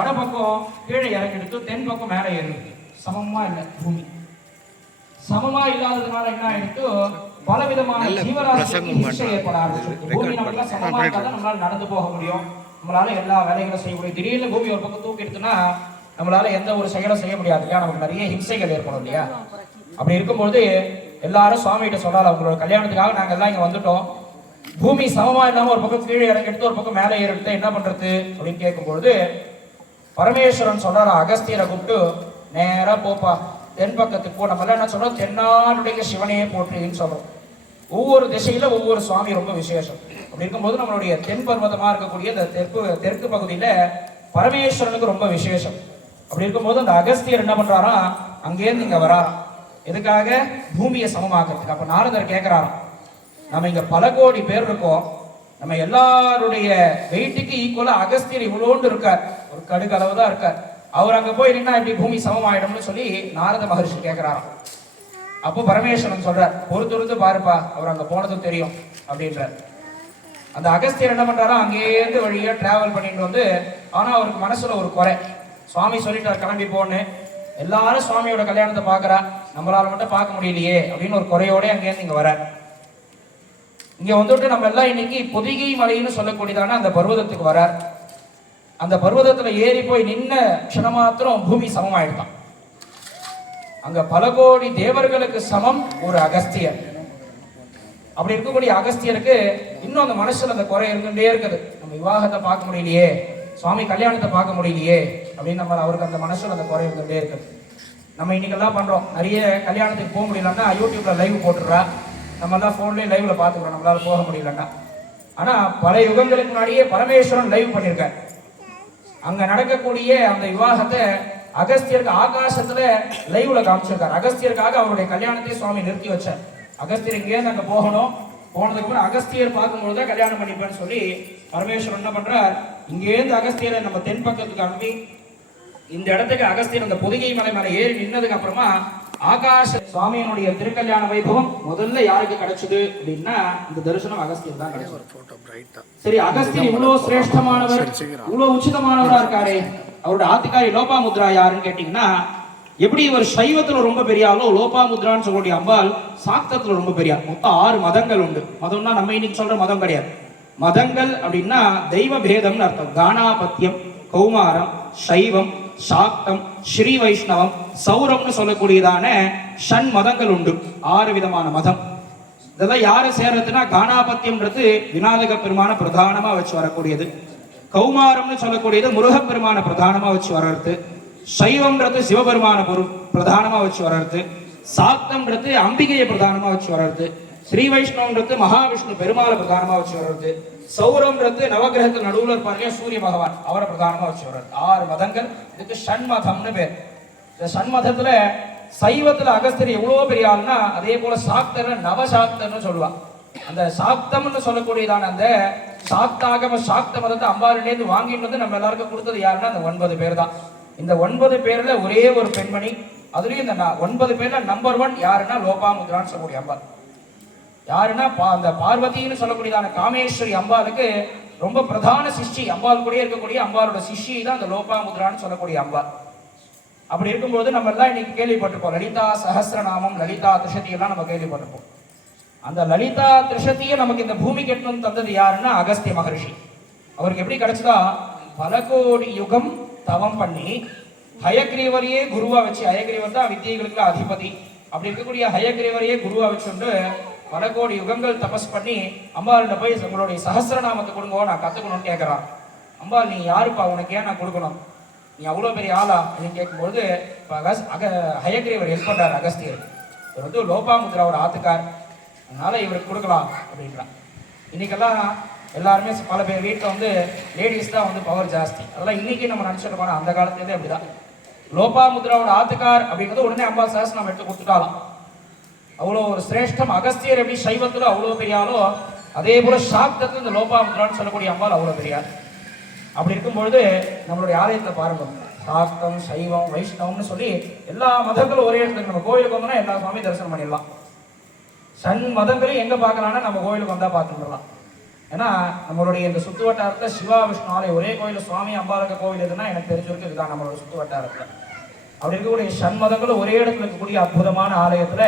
வடபக்கம் கீழே இறங்கிடுத்து, தென் பக்கம் மேலே ஏறிடுது. சமமா இல்லை பூமி. சமமா இல்லாததுனால என்ன ஆயிடுத்து, பலவிதமான ஜீவராசிகளுக்கு ஏற்பட ஆரம்பிச்சு. பூமி நம்மளால சமமா இருந்தாலும் நம்மளால நடந்து போக முடியும், நம்மளால எல்லா வேலைகளும் செய்ய முடியும். திடீர்னு பூமி ஒரு பக்கம் தூக்கி எடுத்துன்னா நம்மளால எந்த ஒரு செயலும் செய்ய முடியாது இல்லையா, நமக்கு நிறைய ஹிம்சைகள் ஏற்படும் இல்லையா. அப்படி இருக்கும்போது எல்லாரும் சுவாமிகிட்ட சொல்றாங்க, அவங்களோட கல்யாணத்துக்காக நாங்க எல்லாம் இங்க வந்துட்டோம், பூமி சமமா இல்லாம ஒரு பக்கம் கீழே இறங்கி எடுத்து ஒரு பக்கம் மேலே ஏறி எடுத்து என்ன பண்றது அப்படின்னு கேட்கும்பொழுது பரமேஸ்வரன் சொல்றாரா, அகஸ்தியரை கூப்பிட்டு நேரா போப்பா தென் பக்கத்துக்கு போ. நம்ம எல்லாம் என்ன சொல்றோம், தென்னாடுடைய சிவனையே போற்றுன்னு சொல்றோம். ஒவ்வொரு திசையில ஒவ்வொரு சுவாமி ரொம்ப விசேஷம். அப்படி இருக்கும்போது நம்மளுடைய தென் பர்வதமா இருக்கக்கூடிய இந்த தெற்கு பகுதியில பரமேஸ்வரனுக்கு ரொம்ப விசேஷம். அப்படி இருக்கும்போது அந்த அகஸ்தியர் என்ன பண்றாரா, அங்கேருந்து இங்க வராராம். எதுக்காக? பூமியை சமமாக்குறதுக்கு. அப்ப நாரதர் கேட்கிறாராம், நம்ம இங்க பல கோடி பேர் இருக்கோம், நம்ம எல்லாருடைய வெயிட்டுக்கு ஈக்குவலா அகஸ்தியர் இவ்வளோண்டு இருக்கார், ஒரு கடுகு அளவு தான் இருக்கார், அவர் அங்க போய் நின்னா இப்படி பூமி சமமாயிடும்னு சொல்லி நாரத மகர்ஷி கேட்கிறாராம். அப்போ பரமேஸ்வரன் சொல்றார், பொறுத்து பாருப்பா, அவர் அங்க போனதும் தெரியும் அப்படின்றார். அந்த அகஸ்தியர் என்ன பண்றாரா, அங்கேயிருந்து வழியா டிராவல் பண்ணிட்டு வந்து, ஆனா அவருக்கு மனசுல ஒரு குறை. சுவாமி சொல்லிட்டார் கிளம்பி போன்னு, எல்லாரும் சுவாமியோட கல்யாணத்தை பாக்குறா, நம்மளால மட்டும் பார்க்க முடியலையே அப்படின்னு ஒரு குறையோட அங்கேயிருந்து இங்க வர. இங்க வந்துட்டு நம்ம எல்லாம் இன்னைக்கு பொதிகை மலைன்னு சொல்லக்கூடியதான அந்த பர்வதத்துக்கு வர. அந்த பர்வதத்துல ஏறி போய் நின்ன க்ஷணமாத்திரம் பூமி சமமாயிட்டான். அங்க பல கோடி தேவர்களுக்கு சமம் ஒரு அகஸ்தியர். அப்படி இருக்கக்கூடிய அகஸ்தியருக்கு இன்னும் அந்த மனசுல அந்த குறை இருந்துட்டே இருக்குது, நம்ம விவாகத்தை பார்க்க முடியலையே, சுவாமி கல்யாணத்தை பார்க்க முடியலையே அப்படின்னு நம்ம அவருக்கு அந்த மனசுல அந்த குறை இருந்துட்டே இருக்குது. நம்ம இன்னைக்கெல்லாம் பண்றோம், நிறைய கல்யாணத்துக்கு போக முடியலன்னா யூடியூப்ல லைவ் போட்டுடுறா, நம்ம எல்லாம் போன்லயே லைவ்ல பாத்துக்கிறோம் நம்மளால போக முடியலன்னா. ஆனா பல யுகங்களுக்கு முன்னாடியே பரமேஸ்வரன் லைவ் பண்ணிருக்கார். அங்க நடக்கக்கூடிய அந்த விவாகத்தை அகஸ்தியருக்கு ஆகாசத்துல லைவ்ல காமிச்சிருக்காரு. அகஸ்தியருக்காக அவருடைய கல்யாணத்தை சுவாமி நிறுத்தி வச்சார். அகஸ்தியர் இங்கேருந்து அங்க போகணும், போனதுக்கு அப்புறம் அகஸ்தியர் பார்க்கும்போது தான் கல்யாணம் பண்ணிப்பேன்னு சொல்லி பரமேஸ்வரன் என்ன பண்றார், இங்கேருந்து அகஸ்தியரை நம்ம தென் பக்கத்துக்கு அனுப்பி இந்த இடத்துக்கு அகஸ்தியர் அந்த பொதிகை மலை மேல ஏறி நின்னதுக்கு அப்புறமா ஆகாஷ சுவாமியினுடைய திருக்கல்யாண வைபவம் முதல்ல யாருக்கு கிடைச்சது அப்படின்னா இந்த தரிசனம் அகஸ்தியர் தான் கிடைச்சது. சரி, அகஸ்தியர் இவ்வளவு சிரேஷ்டமானவர், இவ்வளவு உச்சிதமானவரா இருக்காரு, அவரோட ஆத்துக்காரி லோபாமுத்ரா யாருன்னு கேட்டீங்கன்னா, எப்படி இவர் சைவத்துல ரொம்ப பெரிய ஆளோ, லோபாமுத்ரான்னு சொல்லக்கூடிய அம்பாள் சாக்தத்துல ரொம்ப பெரிய ஆள். மொத்தம் 6 மதங்கள் உண்டு. மதம்னா நம்ம இன்னைக்கு சொல்ற மதம் கிடையாது. மதங்கள் அப்படின்னா தெய்வ பேதம்னு அர்த்தம். கானாபத்தியம், கௌமாரம், சைவம், சாக்தம், ஸ்ரீ வைஷ்ணவம், சௌரம்னு சொல்லக்கூடியதான ஷண் மதங்கள் உண்டு. 6 விதமான மதம். இதெல்லாம் யாரு சேர்றதுன்னா, கானாபத்தியம்ன்றது விநாயக பெருமான பிரதானமா வச்சு வரக்கூடியது, கௌமாரம்னு சொல்லக்கூடியது முருகப்பெருமான பிரதானமா வச்சு வர்றது, சைவம்ன்றது சிவபெருமான பிரதானமா வச்சு வர்றது, சாக்தம்ன்றது அம்பிகையை பிரதானமா வச்சு வர்றது, ஸ்ரீ வைஷ்ணவன்றது மகாவிஷ்ணு பெருமாளை பிரதானமா வச்சு வர்றது, சௌரம்ன்றது நவகிரகத்தில் நடுவில் இருப்பாரு சூரிய பகவான், அவரை பிரதானமா வச்சு வர்றது. 6 மதங்கள். இதுக்கு ஷண்மதம்னு பேர். இந்த ஷண்மதத்துல சைவத்துல அகஸ்தியர் எவ்வளவு பெரிய ஆள்னா, அதே போல சாக்தர் நவசாக்தர்னு சொல்லுவா. அந்த சாக்தம்னு சொல்லக்கூடியதான அந்த சாக்தாகம சாக்த மதத்தை அம்பாலிலேருந்து வாங்கிட்டு வந்து நம்ம எல்லாருக்கும் கொடுத்தது யாருன்னா அந்த 9 பேர் தான். இந்த 9 பேர்ல ஒரே ஒரு பெண்மணி, அதுலயும் இந்த 9 பேர்ல நம்பர் 1 யாருன்னா லோபாமுத்ரான்னு சொல்லக்கூடிய அம்பாள். யாருன்னா அந்த பார்வதினு சொல்லக்கூடியதான காமேஸ்வரி அம்பாளுக்கு ரொம்ப பிரதான சிஷ்டி, அம்பாள் கூட இருக்கக்கூடிய அம்பாளோட சிஷ்டி தான் அந்த லோபாமுத்ரான்னு சொல்லக்கூடிய அம்பாள். அப்படி இருக்கும்போது நம்ம எல்லாம் இன்னைக்கு கேள்விப்பட்டிருப்போம், லலிதா சஹஸ்ரநாமம், லலிதா திரிஷதி எல்லாம் நம்ம கேள்விப்பட்டிருப்போம். அந்த லலிதா திரிஷதியை நமக்கு இந்த பூமிக்கு எட்டு தந்தது யாருன்னா அகஸ்திய மகரிஷி. அவருக்கு எப்படி கிடைச்சதா, பல கோடி யுகம் தவம் பண்ணி ஹயக்ரீவரையே குருவா வச்சு, ஹயக்ரீவர் தான் வித்தியைகளுக்கு அதிபதி, அப்படி இருக்கக்கூடிய ஹயக்ரீவரையே குருவா வச்சுட்டு பல கோடி யுகங்கள் தபஸ் பண்ணி அம்பாள்கிட்ட போய் உங்களுடைய சஹஸ்ரநாமத்தை கொடுங்க, நான் கத்துக்கணும்னு கேட்கறான். அம்பாள், நீ யாருப்பா, உனக்கு ஏன் நான் கொடுக்கணும், நீ அவ்வளோ பெரிய ஆளா அப்படின்னு கேட்கும்போது ஹயக்ரீவர் ஹெல்ப் பண்றாரு அகஸ்தியர். இவர் வந்து லோபாமுத்ராவோட ஆத்துக்கார், அதனால இவருக்கு கொடுக்கலாம் அப்படின்றான். இன்னைக்கெல்லாம் எல்லாருமே பல பேர் வீட்டில் வந்து லேடிஸ் தான் வந்து பவர் ஜாஸ்தி. அதெல்லாம் இன்னைக்கு நம்ம நினச்சிருக்கோம், அந்த காலத்துலேருந்தே அப்படிதான். லோபாமுத்ராவோட ஆத்துக்கார் அப்படிங்கிறது உடனே அம்பாள் சஹஸ்ரநாமம் எடுத்து கொடுத்துட்டாலாம். அவ்வளோ ஒரு சிரேஷ்டம். அகஸ்தியர் எப்படி சைவத்துல அவ்வளோ பெரியாலோ, அதே போல சாக்தத்துல இந்த லோபாமுத்ரான்னு சொல்லக்கூடிய அம்பாள் அவ்வளோ பெரியார். அப்படி இருக்கும்பொழுது நம்மளுடைய ஆலயத்தை பாருங்க, சாக்தம், சைவம், வைஷ்ணவம்னு சொல்லி எல்லா மதங்களும் ஒரே இடத்துக்கு, நம்ம கோயிலுக்கு வந்தோம்னா எல்லா சுவாமி தரிசனம் பண்ணிடலாம். சன் மதங்களையும் எங்க பார்க்கலாம்னா நம்ம கோயிலுக்கு வந்தா பார்த்துடலாம். ஏன்னா நம்மளுடைய இந்த சுத்து வட்டாரத்தில் சிவா விஷ்ணு ஆலயம் ஒரே கோயில் சுவாமி அம்பாலக கோவில் எதுனா எனக்கு தெரிஞ்சிருக்கு இதுதான் நம்மளோட சுத்து வட்டாரத்தில். அப்படி இருக்கக்கூடிய சண்மதங்களும் ஒரே இடத்துல இருக்கக்கூடிய அற்புதமான ஆலயத்தில்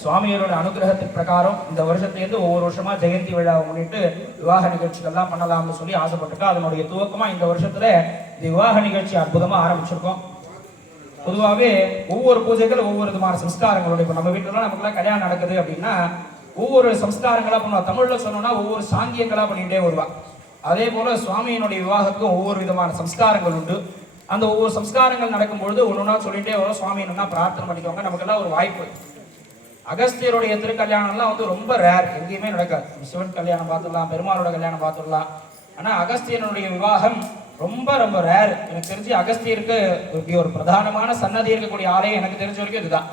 சுவாமியோட அனுகிரகத்தின் பிரகாரம் இந்த வருஷத்துலேருந்து ஒவ்வொரு வருஷமா ஜெயந்தி விழாவை முன்னிட்டு விவாக நிகழ்ச்சிகள்லாம் பண்ணலாம்னு சொல்லி ஆசைப்பட்டிருக்கோம். அதனுடைய துவக்கமா இந்த வருஷத்துல இந்த விவாக நிகழ்ச்சி அற்புதமா ஆரம்பிச்சிருக்கோம். பொதுவாகவே ஒவ்வொரு பூஜைகள் ஒவ்வொரு விதமான சம்ஸ்காரங்களோட இப்போ நம்ம வீட்டுல நமக்குலாம் கல்யாணம் நடக்குது அப்படின்னா ஒவ்வொரு சம்ஸ்காரங்களா பண்ணுவா. தமிழ்ல சொன்னோம்னா ஒவ்வொரு சாங்கியங்களா பண்ணிட்டே வருவா. அதே போல சுவாமியினுடைய விவாகத்துக்கும் ஒவ்வொரு விதமான சம்ஸ்காரங்கள் உண்டு. அந்த ஒவ்வொரு சம்ஸ்காரங்கள் நடக்கும்பொழுது ஒன்னொன்னா சொல்லிட்டே வரும். சுவாமி என்னன்னா பிரார்த்தனை பண்ணிக்கோங்க. நமக்கெல்லாம் ஒரு வாய்ப்பு. அகஸ்தியருடைய திருக்கல்யாணம்லாம் வந்து ரொம்ப ரேர், எங்கேயுமே நடக்காது. சிவன் கல்யாணம் பார்த்துடலாம், பெருமாளோட கல்யாணம் பார்த்துடலாம். ஆனால் அகஸ்தியனுடைய விவாகம் ரொம்ப ரொம்ப ரேர். எனக்கு தெரிஞ்சு அகஸ்தியருக்கு இப்படி ஒரு பிரதானமான சன்னதி இருக்கக்கூடிய ஆலயம் எனக்கு தெரிஞ்ச வரைக்கும் இதுதான்.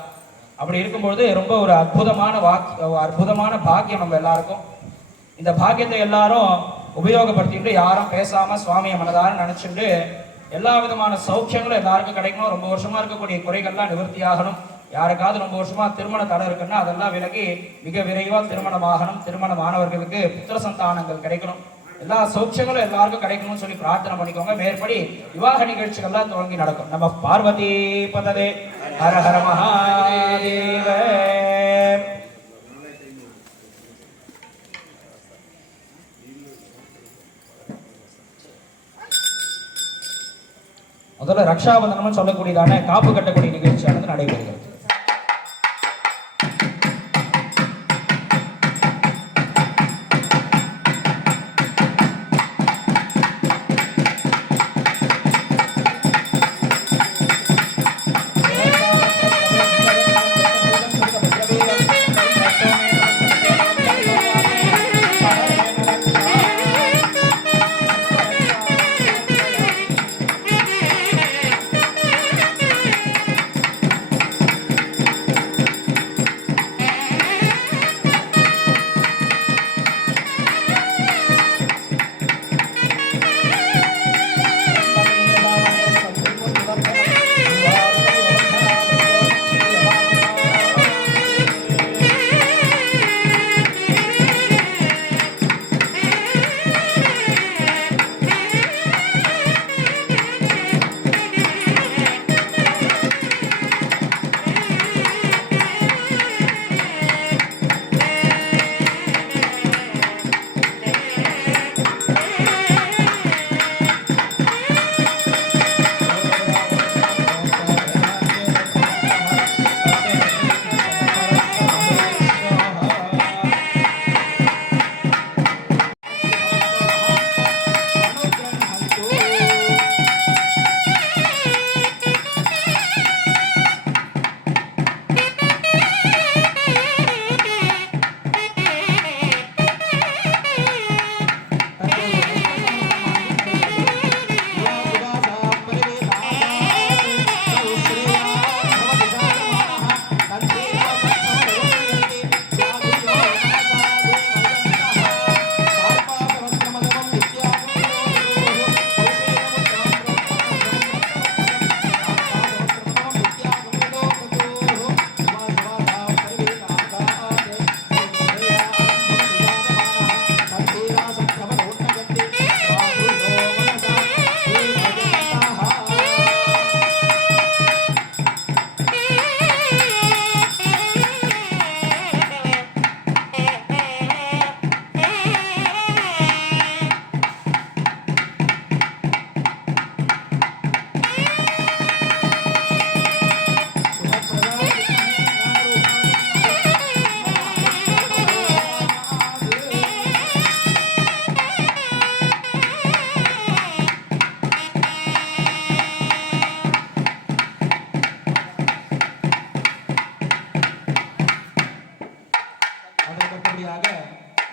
அப்படி இருக்கும்பொழுது ரொம்ப ஒரு அற்புதமான பாக்கியம் நம்ம எல்லாருக்கும். இந்த பாக்கியத்தை எல்லாரும் உபயோகப்படுத்திட்டு யாரும் பேசாம சுவாமியை மனதார நினைச்சுட்டு எல்லா விதமான சௌக்கியங்களும் எல்லாருக்கும் கிடைக்கணும். ரொம்ப வருஷமா இருக்கக்கூடிய குறைகள்லாம் நிவர்த்தி ஆகணும். யாருக்காவது ரொம்ப வருஷமா திருமண தடை இருக்குன்னா அதெல்லாம் விலகி மிக விரைவாக திருமணமாகணும். திருமணமானவர்களுக்கு புத்திர சந்தானங்கள் கிடைக்கணும். எல்லா சௌக்கியங்களும் எல்லாருக்கும் கிடைக்கணும்னு சொல்லி பிரார்த்தனை பண்ணிக்கோங்க. மேற்படி விவாக நிகழ்ச்சிகள்லாம் துவங்கி நடக்கும். நம்ம பார்வதி பததே ஹர ஹர மகாதேவ. முதல்ல ரக்ஷாபந்தனம் சொல்லக்கூடியதான காப்பு கட்டக்கூடிய நிகழ்ச்சியானது நடைபெறுகிறது.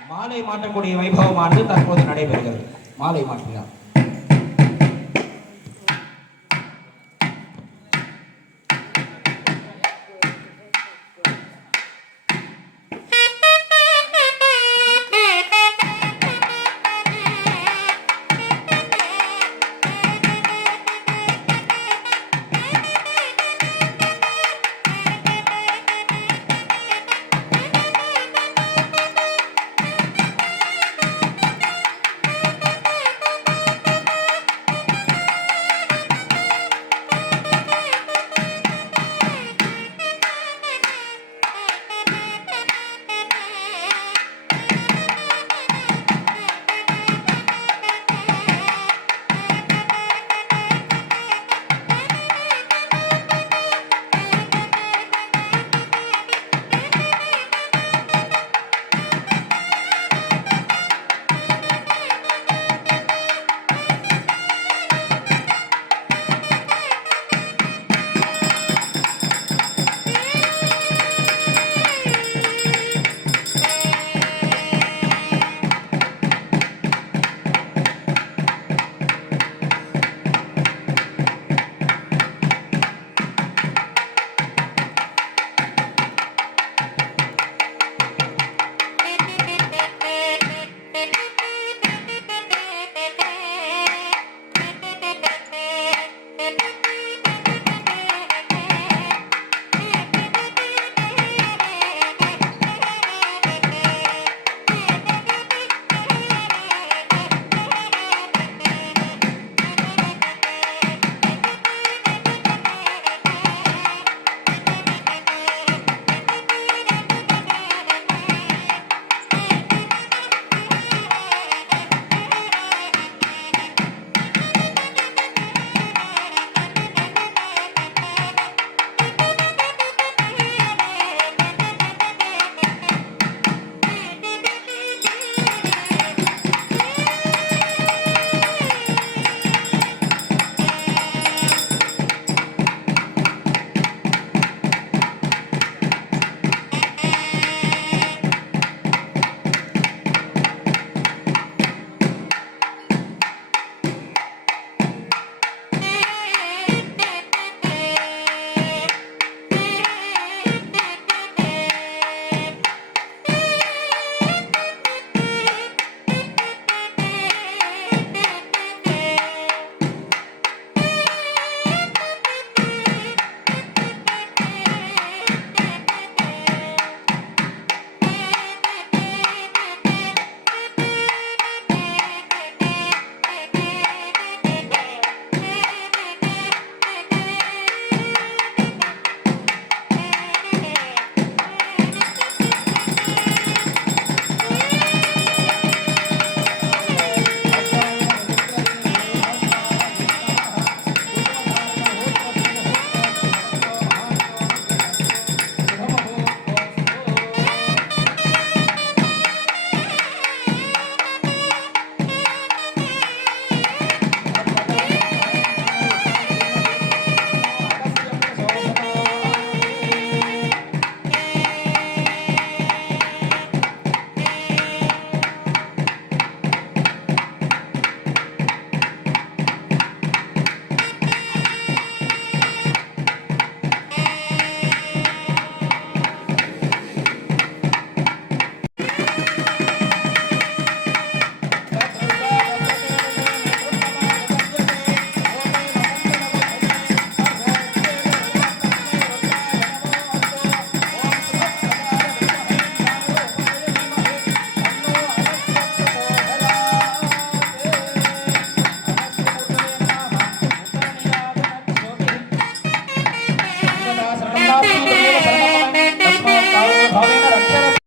மாலை மாற்றக்கூடிய வைபவமானது தற்போது நடைபெறுகிறது. மாலை மாற்றுகிறார்.